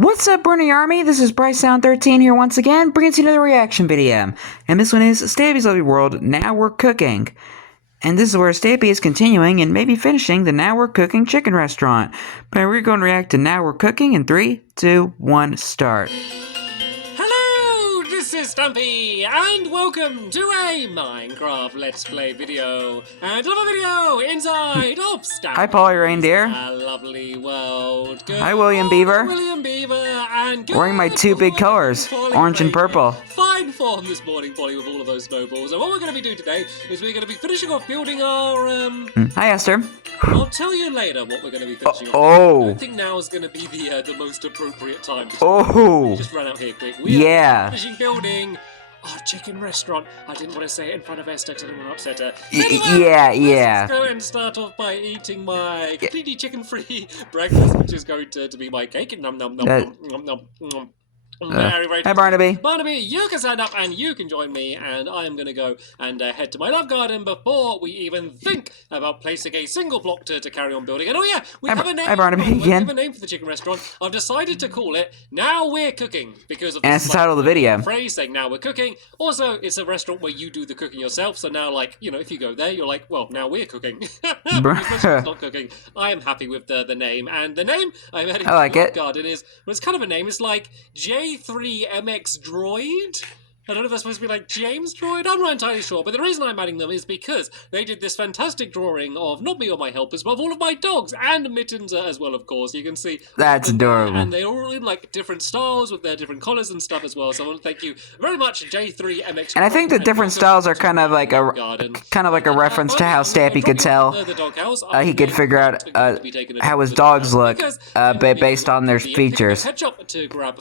What's up, Brony Army? This is BryceAllen13 here once again, bringing you another reaction video. And this one is Stampy's Lovely World, Now We're Cooking. And this is where Stampy is continuing and maybe finishing the Now We're Cooking chicken restaurant. But we're going to react to Now We're Cooking in 3, 2, 1, start. Hello, this is Stampy, and welcome to a Minecraft Let's Play video. And another video inside of Stampy. Hi, Polly Reindeer. A lovely world. Good. Hi, William Beaver. William Beaver, and good. Wearing my two big colors, Polly orange and Reindeer. purple. Fine form this morning, Polly, with all of those snowballs. And what we're going to be doing today is we're going to be finishing off building our, Hi, Esther. I'll tell you later what we're going to be finishing off. Oh. I don't think now is going to be the most appropriate time. Oh. Just run out here quick. We are finishing building our chicken restaurant. I didn't want to say it in front of Esther because I didn't want to upset her. Anyway, Yeah. Let's go and start off by eating my completely chicken-free breakfast, which is going to be my cake. Nom nom nom nom nom nom nom. Hi, Barnaby. Barnaby, you can stand up and you can join me, and I am going to go and head to my love garden before we even think about placing a single block to carry on building. And oh yeah, we have a name. Hi, Barnaby, We again. have a name for the chicken restaurant. I've decided to call it Now We're Cooking because of And it's the title of the video. Phrase saying Now We're Cooking. Also, it's a restaurant where you do the cooking yourself. So now, like, you know, if you go there, you're like, well, now we're cooking. Because not cooking. I am happy with the name, and the name I'm heading to like the love it. garden is, well, it's kind of a name. It's like J3MX Droid. I don't know if that's supposed to be like James Droid. I'm not entirely sure, but the reason I'm adding them is because they did this fantastic drawing of not me or my helpers, but of all of my dogs and Mittens as well, of course. You can see That's adorable. and they're all in like different styles with their different collars and stuff as well. So I want to thank you very much, J3MX. And I think the different styles are kind of like a reference to how Stampy could tell he could figure out how his dogs look based on their features.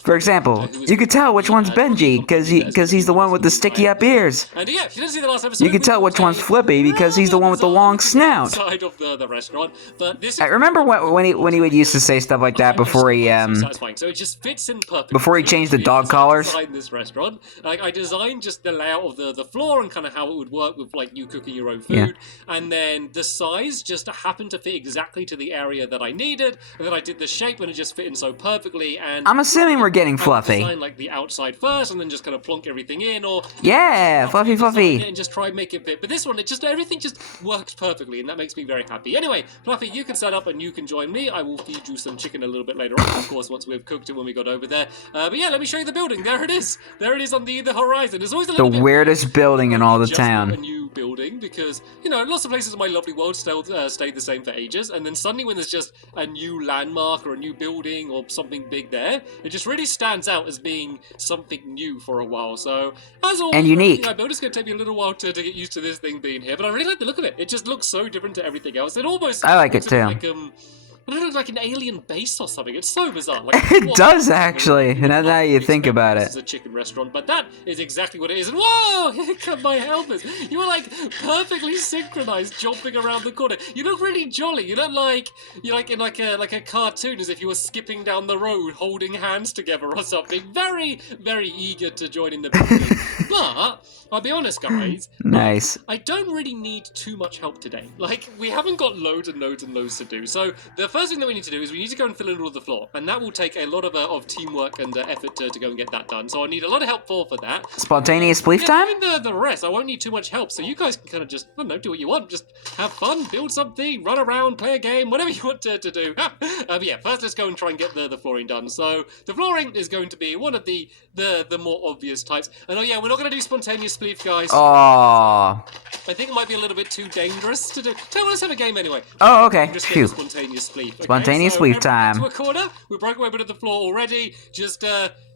For example, you could tell which one's Benji because he's the one with the sticky up ears. And yeah, if you didn't see the last episode, You can tell which one's Flippy because he's the one with the long snout. Side of the restaurant, but this I remember when he would used to say stuff like that before he so it just fits in perfectly. before he changed the dog collars. Inside this restaurant, like I designed just the layout of the floor and kind of how it would work with like you cooking your own food, and then the size just happened to fit exactly to the area that I needed, and then I did the shape and it just fit in so perfectly. And I'm assuming we're getting fluffy. Design like the outside first, and then just kind of plonk everything in, or fluffy. and just try and make it fit. But this one, everything just works perfectly, and that makes me very happy. Anyway, Fluffy, you can stand up and you can join me. I will feed you some chicken a little bit later on, of course, once we've cooked it when we got over there. But yeah, let me show you the building. There it is. There it is on the horizon. There's always a little bit weirdest building in all the just town. A new building because, you know, lots of places in my lovely world still stayed the same for ages, and then suddenly when there's just a new landmark or a new building or something big there, it just really stands out as being something new for a while. So, as always, and unique. I know it's going to take me a little while to get used to this thing being here, but I really like the look of it. It just looks so different to everything else. It almost I like it too. like, it looks like an alien base or something. It's so bizarre. Like, It does actually, now you think about it. This is a chicken restaurant, but that is exactly what it is. And whoa! Here come my helpers. You are like perfectly synchronized, jumping around the corner. You look really jolly. You look like you're like in like a cartoon, as if you were skipping down the road, holding hands together or something. Very, very eager to join in the building. But I'll be honest, guys. Nice. I don't really need too much help today. Like, we haven't got loads and loads and loads to do. So the first thing that we need to do is we need to go and fill in all of the floor, and that will take a lot of teamwork and effort to go and get that done. So I need a lot of help for that. Spontaneous belief time? Even the rest, I won't need too much help. So you guys can kind of just, I don't know, do what you want. Just have fun, build something, run around, play a game, whatever you want to do. But yeah, first let's go and try and get the flooring done. So the flooring is going to be one of the more obvious types. And oh yeah, we're not going to do spontaneous belief, guys. Aww. I think it might be a little bit too dangerous to do. Let's have a game anyway. Oh, okay. Just Phew. Spontaneous sleep. Okay? Spontaneous sleep time. To a corner. We broke away a bit of the floor already. Just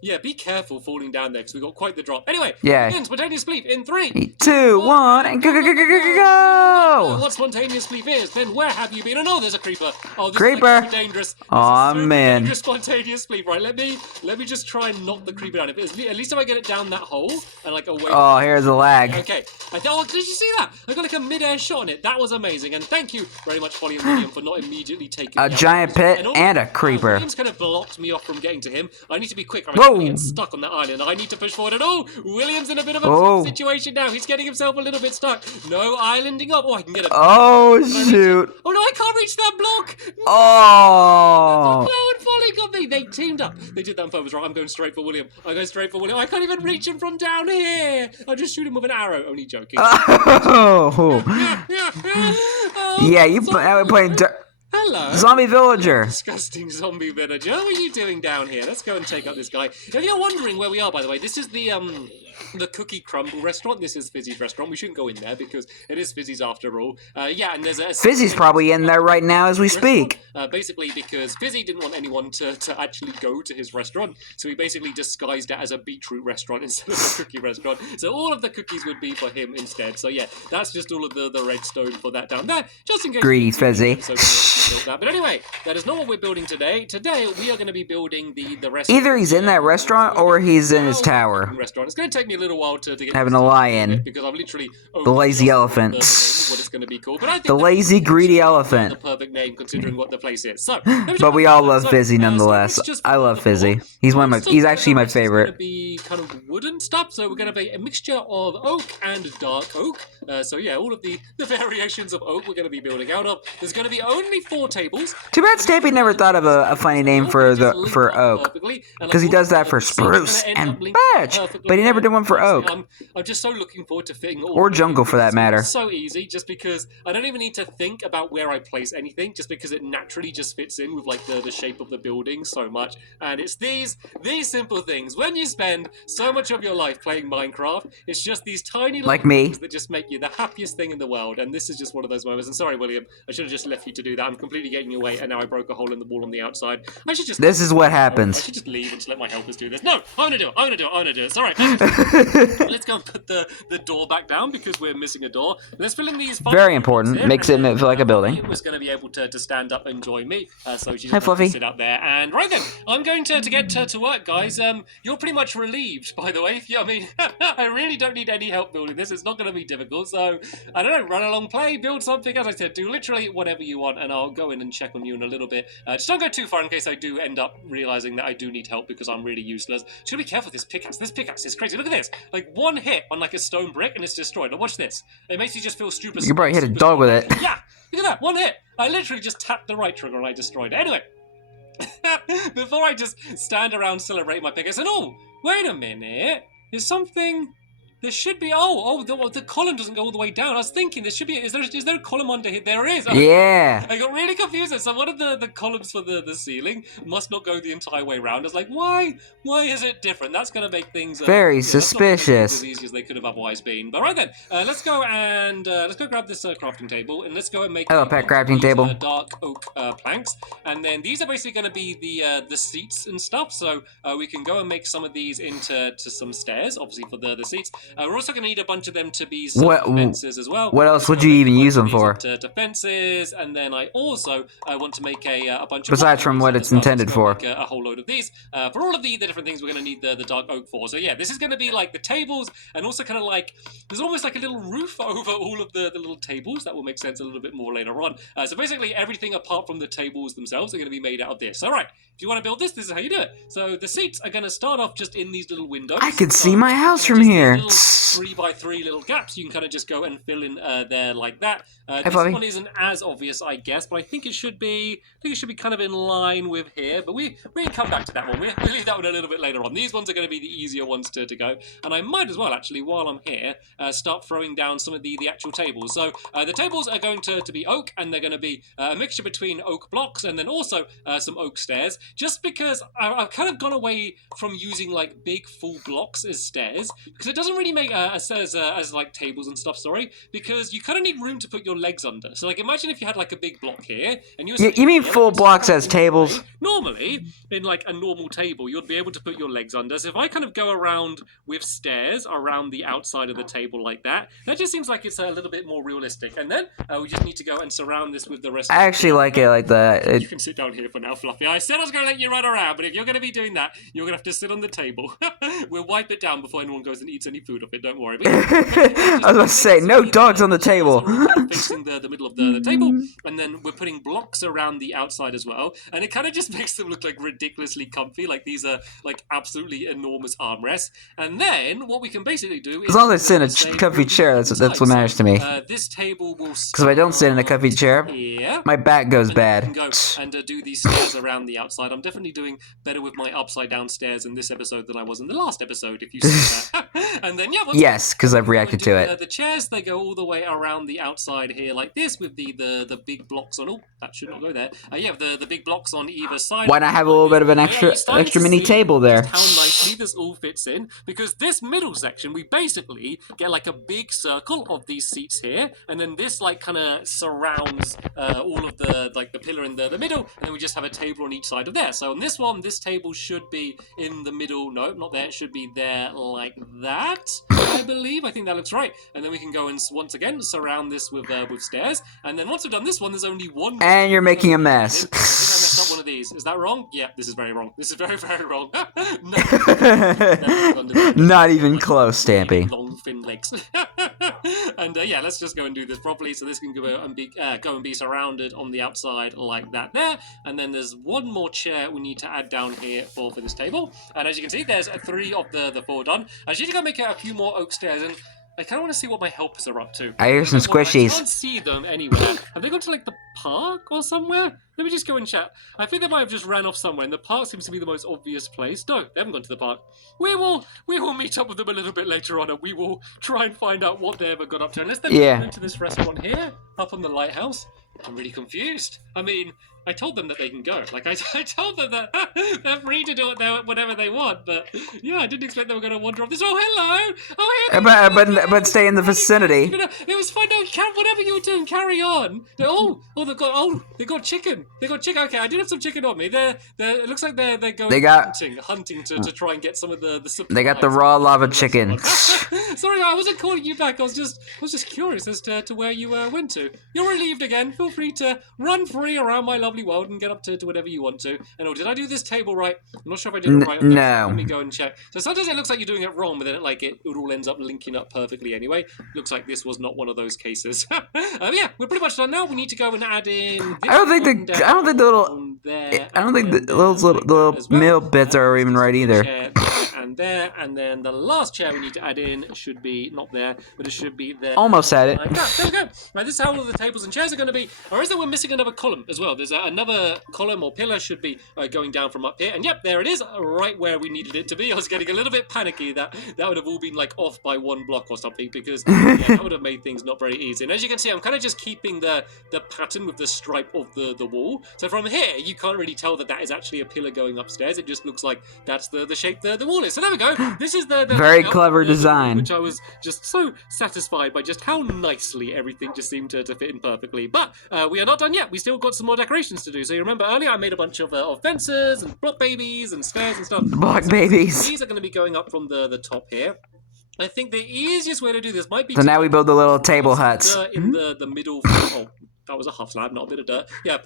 yeah, be careful falling down there because we got quite the drop. Anyway, again, spontaneous sleep in 3, 2, 1, and go! What spontaneous sleep is? Then where have you been? Oh no, there's a creeper. Oh, this Creeper. is like super dangerous. Aw, man. Dangerous spontaneous sleep. Right, let me just try and knock the creeper down. At least if I get it down that hole and and like away. Oh, here's the lag. Okay. Oh, did you see that? I got like a mid-air shot on it. That was amazing. And thank you very much, Holly and William, for not immediately taking A giant pit and a creeper. William's kind of blocked me off from getting to him. I need to be quick. I'm Whoa. getting stuck on that island. I need to push forward. And William's in a bit of a situation now. He's getting himself a little bit stuck. No islanding up. Oh, I can get it. Oh, shoot. Oh, no, I can't reach that block. Oh. No, and Folly got me. They teamed up. They did that on purpose, right? I'm going straight for William. I can't even reach him from down here. I'll just shoot him with an arrow. Only joking. Oh. Yeah, you playing Hello. Zombie Villager. Disgusting zombie villager. What are you doing down here? Let's go and take up this guy. If you're wondering where we are, by the way, this is the Cookie Crumble restaurant. This is Fizzy's restaurant. We shouldn't go in there because it is Fizzy's after all. Yeah, and there's a... Fizzy's probably in there right now as we speak. Basically because Fizzy didn't want anyone to actually go to his restaurant, so he basically disguised it as a beetroot restaurant instead of a cookie restaurant. So all of the cookies would be for him instead. So yeah, that's just all of the redstone for that down there, just in case... Greedy Fizzy. But anyway, that is not what we're building today. Today, we are going to be building the restaurant. Either he's in that restaurant or he's in his tower. Restaurant. It's going to take me a little while to get having a lie-in. because I'm literally the lazy elephant. What it's going to be called. But I think the lazy, greedy elephant. The perfect name considering what the place is. So, but we all love Fizzy nonetheless. I love Fizzy. He's he's actually my favorite. It's going to be kind of wooden stuff. So we're going to be a mixture of oak and dark oak. So yeah, all of the variations of oak we're going to be building out of. There's going to be only 4 tables. Too bad Stampy never thought of a funny name for oak, because he does that for spruce and birch, but he never did one for oak. I'm just so looking forward to fitting all or jungle for that matter. It's so easy, just because I don't even need to think about where I place anything, just because it naturally just fits in with like the shape of the building so much. And it's these simple things. When you spend so much of your life playing Minecraft, it's just these tiny little things that just make you the happiest thing in the world. And this is just one of those moments. And sorry, William, I should have just left you to do that. I'm completely getting away, and now I broke a hole in the wall on the outside. I should just... This is what happens. I should just leave and just let my helpers do this. No, I'm gonna do it. Sorry. Let's go and put the door back down because we're missing a door. Let's fill in these... Very important. Makes it feel like a building. It was going to be able to stand up and join me. So she's Hi, Fluffy. Sit up there. And right then, I'm going to get to work, guys. You're pretty much relieved, by the way. I mean, I really don't need any help building this. It's not going to be difficult. So, I don't know, run along, play, build something. As I said, do literally whatever you want, and I'll go in and check on you in a little bit. Just don't go too far in case I do end up realizing that I do need help because I'm really useless. Just gotta be careful with this pickaxe. This pickaxe is crazy. Look at this. Like one hit on like a stone brick and it's destroyed. Now watch this. It makes you just feel stupid. You probably hit a dog with it. Yeah. Look at that. One hit. I literally just tapped the right trigger and I destroyed it. Anyway. Before I just stand around celebrating my pickaxe and wait a minute. There's something... There should be... the column doesn't go all the way down. I was thinking there should be... Is there a column under here? There is. Yeah. I got really confused. So one of the columns for the ceiling must not go the entire way around. I was like, why? Why is it different? That's going to make things... very suspicious. As easy as they could have otherwise been. But right then, let's go grab this crafting table and let's go and make... Hello, pet crafting table. Dark oak planks. And then these are basically going to be the seats and stuff. So we can go and make some of these into some stairs, obviously for the seats. We're also going to need a bunch of them to be fences as well. What else would you even use them for? To fences, and then I also want to make a bunch of... Besides from what it's intended for. Make a whole load of these. For all of the different things we're going to need the dark oak for. So yeah, this is going to be like the tables, and also kind of like... There's almost like a little roof over all of the little tables. That will make sense a little bit more later on. So basically everything apart from the tables themselves are going to be made out of this. Alright, if you want to build this is how you do it. So the seats are going to start off just in these little windows. I could see my house from here. 3x3 little gaps you can kind of just go and fill in there like that. This one isn't as obvious, I guess, but I think it should be kind of in line with here, but we come back to that one. We leave that one a little bit later on. These ones are going to be the easier ones to go, and I might as well actually, while I'm here, start throwing down some of the actual tables. So the tables are going to be oak, and they're going to be a mixture between oak blocks and then also some oak stairs, just because I've kind of gone away from using like big full blocks as stairs, because it doesn't really make as like tables and stuff, because you kind of need room to put your legs under. So like imagine if you had like a big block here and you mean full blocks as tables? Normally in like a normal table you'd be able to put your legs under. So if I kind of go around with stairs around the outside of the table like that just seems like it's a little bit more realistic. And then we just need to go and surround this with the rest. I actually like it like that. You can sit down here for now, Fluffy. I said I was was going to let you run around, but if you're going to be doing that, you're going to have to sit on the table. We'll wipe it down before anyone goes and eats any food off it, don't worry. I was about to say, no dogs on the table. Facing the middle of the table, and then we're putting blocks around the outside as well, and it kind of just makes them look like ridiculously comfy, like these are like absolutely enormous armrests. And then what we can basically do is, as long as I sit in a comfy chair, that's what matters to me. This table will, because if I don't sit in a comfy chair, my back goes bad. You can go and do these stairs around the outside. I'm definitely doing better with my upside down stairs in this episode than I was in the last episode, if you see that. And then yes, because I've reacted to it. The chairs, they go all the way around the outside here like this with the big blocks on. Oh, that should not go there. The big blocks on either side. Why not have a little bit of an extra mini table there? How nicely this all fits in, because this middle section, we basically get like a big circle of these seats here, and then this like kind of surrounds all of the like the pillar in the middle, and then we just have a table on each side of there. So on this one, this table should be in the middle. No, not there. It should be there like that, I believe. I think that looks right. And then we can go and once again surround this with stairs. And then once we've done this one, there's only one. And you're making a mess. I think I messed up one of these. Is that wrong? Yeah, this is very wrong. This is very, very wrong. Not even close, Stampy. Long thin legs. And let's just go and do this properly. So this can go and be surrounded on the outside like that there. And then there's one more chair we need to add down here for this table. And as you can see, there's 3 of the 4 done. I just need to go make a few more oak stairs, and I kind of want to see what my helpers are up to. I hear some squishies. I can't see them anywhere. Have they gone to like the park or somewhere? Let me just go and chat. I think they might have just ran off somewhere, and the park seems to be the most obvious place. No, they haven't gone to the park. We will meet up with them a little bit later on, and we will try and find out what they ever got up to. Unless they've gone into this restaurant here, up on the lighthouse. I'm really confused. I mean, I told them that they can go. Like, I told them that they're free to do whatever they want, but yeah, I didn't expect they were going to wander off this. Oh, hello! Oh, but stay in the vicinity. It was fun. No, whatever you were doing, carry on. They got chicken. They got chicken. Okay, I did have some chicken on me. It looks like they're going hunting to try and get some of the supplies. They got the raw lava chicken. Sorry, I wasn't calling you back. I was just curious as to where you went to. You're relieved again. Feel free to run free around my lovely world and get up to whatever you want to. And did I do this table right? I'm not sure if I did it right. No. Let me go and check. So sometimes it looks like you're doing it wrong, but then it all ends up linking up perfectly anyway. Looks like this was not one of those cases. We're pretty much done now. We need to go and add in. I don't think the little middle bits are even right either. And there, and then the last chair we need to add in should be not there, but it should be there. Almost had it. There we go. Right, this is how all of the tables and chairs are going to be. Or is there we're missing another column as well? There's another column or pillar should be going down from up here. And yep, there it is, right where we needed it to be. I was getting a little bit panicky that would have all been like off by 1 block or something, because that would have made things not very easy. And as you can see, I'm kind of just keeping the pattern with the stripe of the wall. So from here, you can't really tell that is actually a pillar going upstairs. It just looks like that's the shape the wall is. So there we go. This is the very clever design, which I was just so satisfied by just how nicely everything just seemed to fit in perfectly. But we are not done yet. We still got some more decorations to do. So you remember earlier I made a bunch of fences and block babies and stairs and stuff. Block babies. These are going to be going up from the top here. I think the easiest way to do this might be. So now we build the little table huts in the middle. Oh, that was a half slab, not a bit of dirt. Yeah,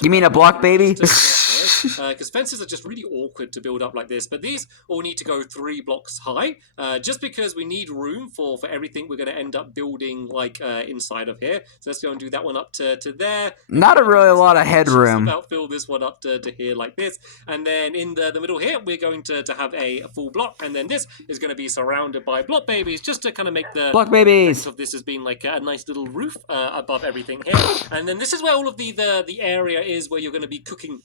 you mean a block baby? Because fences are just really awkward to build up like this. But these all need to go 3 blocks high, just because we need room for everything we're going to end up building like inside of here. So let's go and do that one up to there. Not really a lot of headroom. About fill this one up to here like this. And then in the middle here, we're going to have a full block. And then this is going to be surrounded by block babies, just to kind of make the block babies of this as being like a nice little roof above everything here. And then this is where all of the area is where you're going to be cooking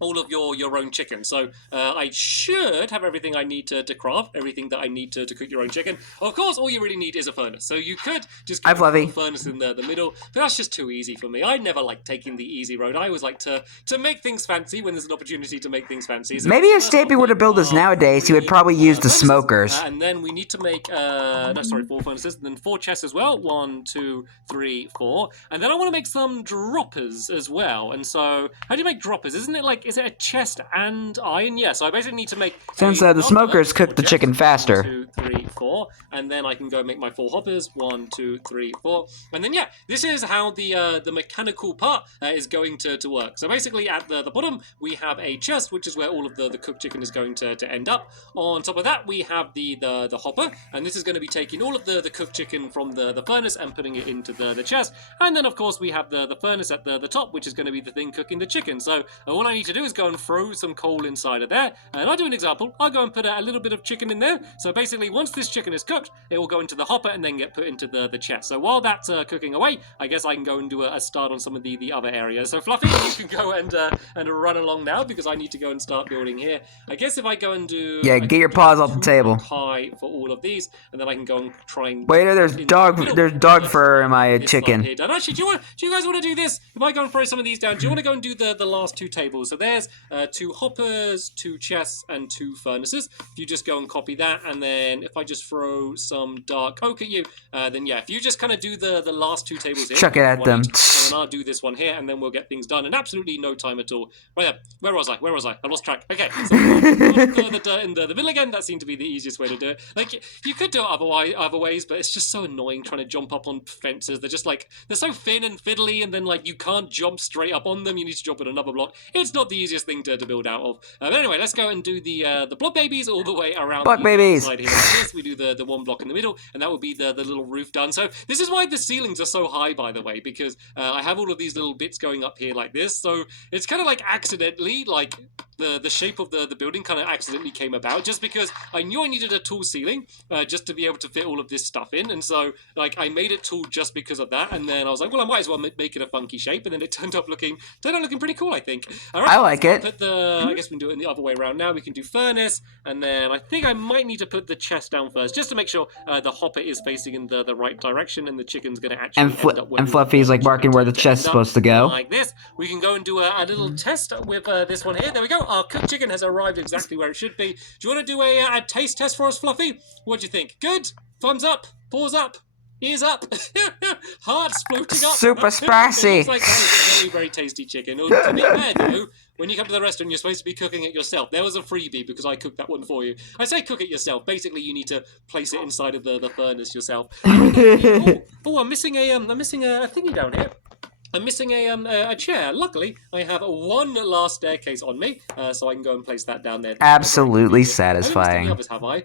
all of your own chicken. So I should have everything I need to craft, everything that I need to cook your own chicken. Of course, all you really need is a furnace. So you could just keep a furnace in the middle, but that's just too easy for me. I never like taking the easy road. I always like to make things fancy when there's an opportunity to make things fancy. So maybe if Stampy were to build this nowadays, he would probably use the smokers. And then we need to make 4 furnaces, and then 4 chests as well. 1, 2, 3, 4. And then I want to make some droppers as well. And so, how do you make droppers? Isn't it like is it a chest and iron? Yeah, so I basically need to make Since the smokers cook the chicken faster. 1, 2, 3, 4, and then I can go make my 4 hoppers. 1, 2, 3, 4, and then yeah, this is how the mechanical part is going to work. So basically, at the bottom we have a chest, which is where all of the cooked chicken is going to end up. On top of that, we have the hopper, and this is going to be taking all of the cooked chicken from the furnace and putting it into the chest. And then of course we have the furnace at the top, which is going to be the thing cooking the chicken. So all I need to do is go and throw some coal inside of there, and I'll do an example. I'll go and put a little bit of chicken in there. So basically, once this chicken is cooked, it will go into the hopper and then get put into the chest. So while that's cooking away, I guess I can go and do a start on some of the other areas. So Fluffy, you can go and run along now, because I need to go and start building here. I guess if I go and do... Yeah, get your paws off the table. High for all of these, and then I can go and try and... Wait, there's dog fur in my chicken. And actually, do you guys want to do this? If I go and throw some of these down, do you want to go and do the last 2 tables? So there's 2 hoppers, 2 chests, and 2 furnaces. If you just go and copy that, and then if I just throw some dark oak at you, then yeah, if you just kind of do the last 2 tables here, chuck it at them, and then I'll do this one here, and then we'll get things done in absolutely no time at all. Right there. Where was I? I lost track. Okay, so the dirt in the middle again. That seemed to be the easiest way to do it. Like, you could do it other ways, but it's just so annoying trying to jump up on fences. They're just like, they're so thin and fiddly, and then like you can't jump straight up on them. You need to jump on another block. It's not the easiest thing to build out of. But anyway, let's go and do the block babies all the way around block the babies. side here. Like this. We do the 1 block in the middle, and that would be the little roof done. So this is why the ceilings are so high, by the way, because I have all of these little bits going up here like this. So it's kind of like accidentally, like the shape of the building kind of accidentally came about, just because I knew I needed a tall ceiling just to be able to fit all of this stuff in. And so like I made it tall just because of that, and then I was like, well, I might as well make it a funky shape, and then it turned out looking pretty cool, I think. All right, I like it. Put I guess we can do it in the other way around now. We can do furnace, and then I think I might need to put the chest down first, just to make sure the hopper is facing in the right direction, and the chicken's going to actually end up and Fluffy's like marking where the chest's supposed to go. Like this. We can go and do a little test with this one here. There we go. Our cooked chicken has arrived exactly where it should be. Do you want to do a taste test for us, Fluffy? What do you think? Good? Thumbs up? Paws up? Ears up? Hearts floating up? Super spicy. It looks like that is a very, very tasty chicken. To be fair, though, when you come to the restaurant, you're supposed to be cooking it yourself. There was a freebie because I cooked that one for you. I say cook it yourself. Basically, you need to place it inside of the furnace yourself. Oh, I'm missing a thingy down here. I'm missing a chair. Luckily, I have 1 last staircase on me, so I can go and place that down there. Absolutely satisfying. I haven't missed any others, have I?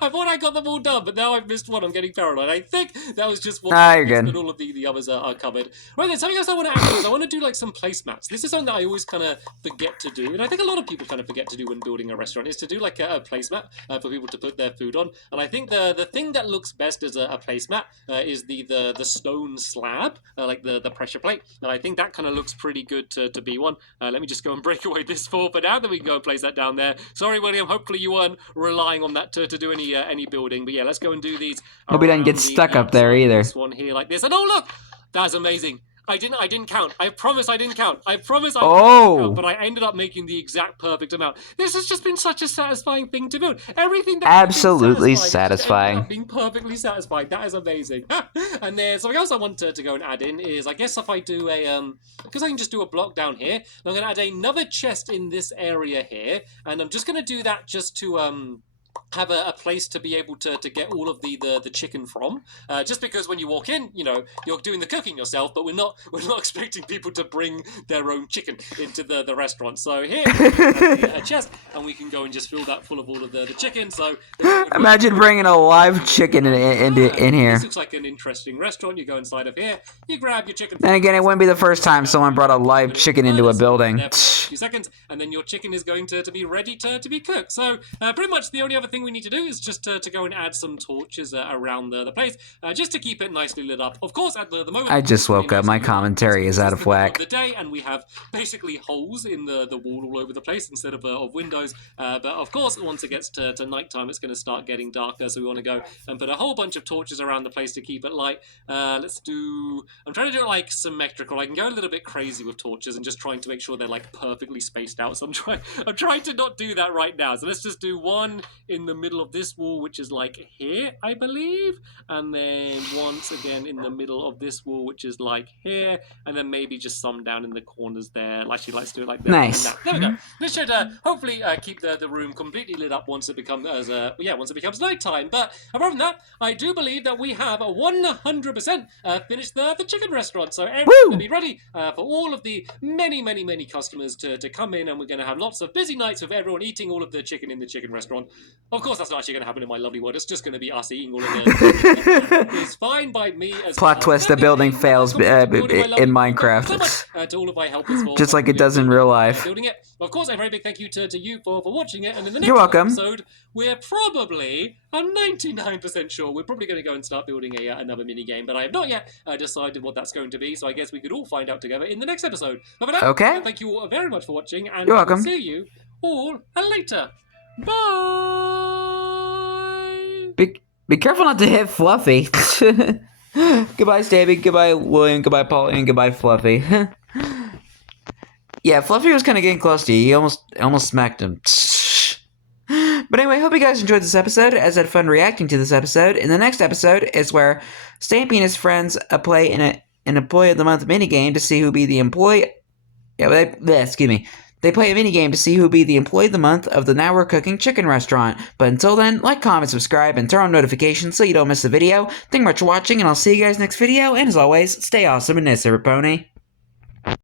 I thought I got them all done, but now I've missed one. I'm getting paranoid. I think that was just one. You're good. But all of the others are covered. Right, then, something else I want to add is I want to do like some placemats. This is something that I always kind of forget to do, and I think a lot of people kind of forget to do when building a restaurant, is to do like a placemat for people to put their food on. And I think the thing that looks best as a placemat is the stone slab, like the pressure plate. And I think that kind of looks pretty good to be one. Let me just go and break away this for now, then we can go and place that down there. Sorry, William. Hopefully you weren't relying on that to do any building, but yeah, let's go and do these. Hope we don't get stuck up there either. This one here like this, and oh look, that's amazing. I didn't count. I promise I didn't count. I promise I didn't count, but I ended up making the exact perfect amount. This has just been such a satisfying thing to build. Everything that absolutely satisfying. Being perfectly satisfying. That is amazing. And then something else I want to go and add in is, I guess if I do a because I can just do a block down here, I'm going to add another chest in this area here, and I'm just going to do that just to have a place to be able to get all of the chicken from, just because when you walk in, you know, you're doing the cooking yourself, but we're not expecting people to bring their own chicken into the restaurant. So here a chest, and we can go and just fill that full of all of the chicken. So imagine bringing a live chicken in here. This looks like an interesting restaurant. You go inside of here, you grab your chicken. And again, it wouldn't be the first time someone brought a live chicken into a building. A few seconds, and then your chicken is going to be ready to be cooked. So pretty much the only other thing we need to do is just to go and add some torches around the place, just to keep it nicely lit up. Of course, at the moment, I just woke up. My commentary is out of whack. The day, and we have basically holes in the wall all over the place instead of windows. But of course, once it gets to nighttime, it's going to start getting darker. So we want to go and put a whole bunch of torches around the place to keep it light. I'm trying to do it like symmetrical. I can go a little bit crazy with torches and just trying to make sure they're like perfectly spaced out. So I'm trying to not do that right now. So let's just do one in the middle of this wall, which is like here, I believe. And then once again in the middle of this wall, which is like here. And then maybe just some down in the corners there. Like she likes to do it like that. Nice. There we go. This should hopefully keep the room completely lit up once it becomes nighttime. But apart from that, I do believe that we have 100% finished the chicken restaurant. So everything's going to be ready for all of the many customers to come in, and we're going to have lots of busy nights with everyone eating all of the chicken in the chicken restaurant. Of course, that's not actually going to happen in my lovely world. It's just going to be us eating all of the It's fine by me. As Plot twist, the building fails in Minecraft. So much to all of my helpers for just like it does in real life. Building it. Of course, a very big thank you to you for watching it. And in the next You're welcome. episode, we're probably, I'm 99% sure, we're probably going to go and start building another mini game, but I have not yet decided what that's going to be. So I guess we could all find out together in the next episode. But for now, okay. Thank you all very much for watching, and You're welcome. I'll see you all later. Bye. Be careful not to hit Fluffy. Goodbye, Stampy. Goodbye, William. Goodbye, Paul. And goodbye, Fluffy. Yeah, Fluffy was kind of getting close to you. He almost smacked him. But anyway, hope you guys enjoyed this episode, as I had fun reacting to this episode. In the next episode is where Stampy and his friends play in an Employee of the Month minigame to see who be the employee. Yeah, They play a minigame to see who will be the Employee of the Month of the Now We're Cooking Chicken Restaurant. But until then, like, comment, subscribe, and turn on notifications so you don't miss the video. Thank you much for watching, and I'll see you guys next video. And as always, stay awesome and nice, every pony.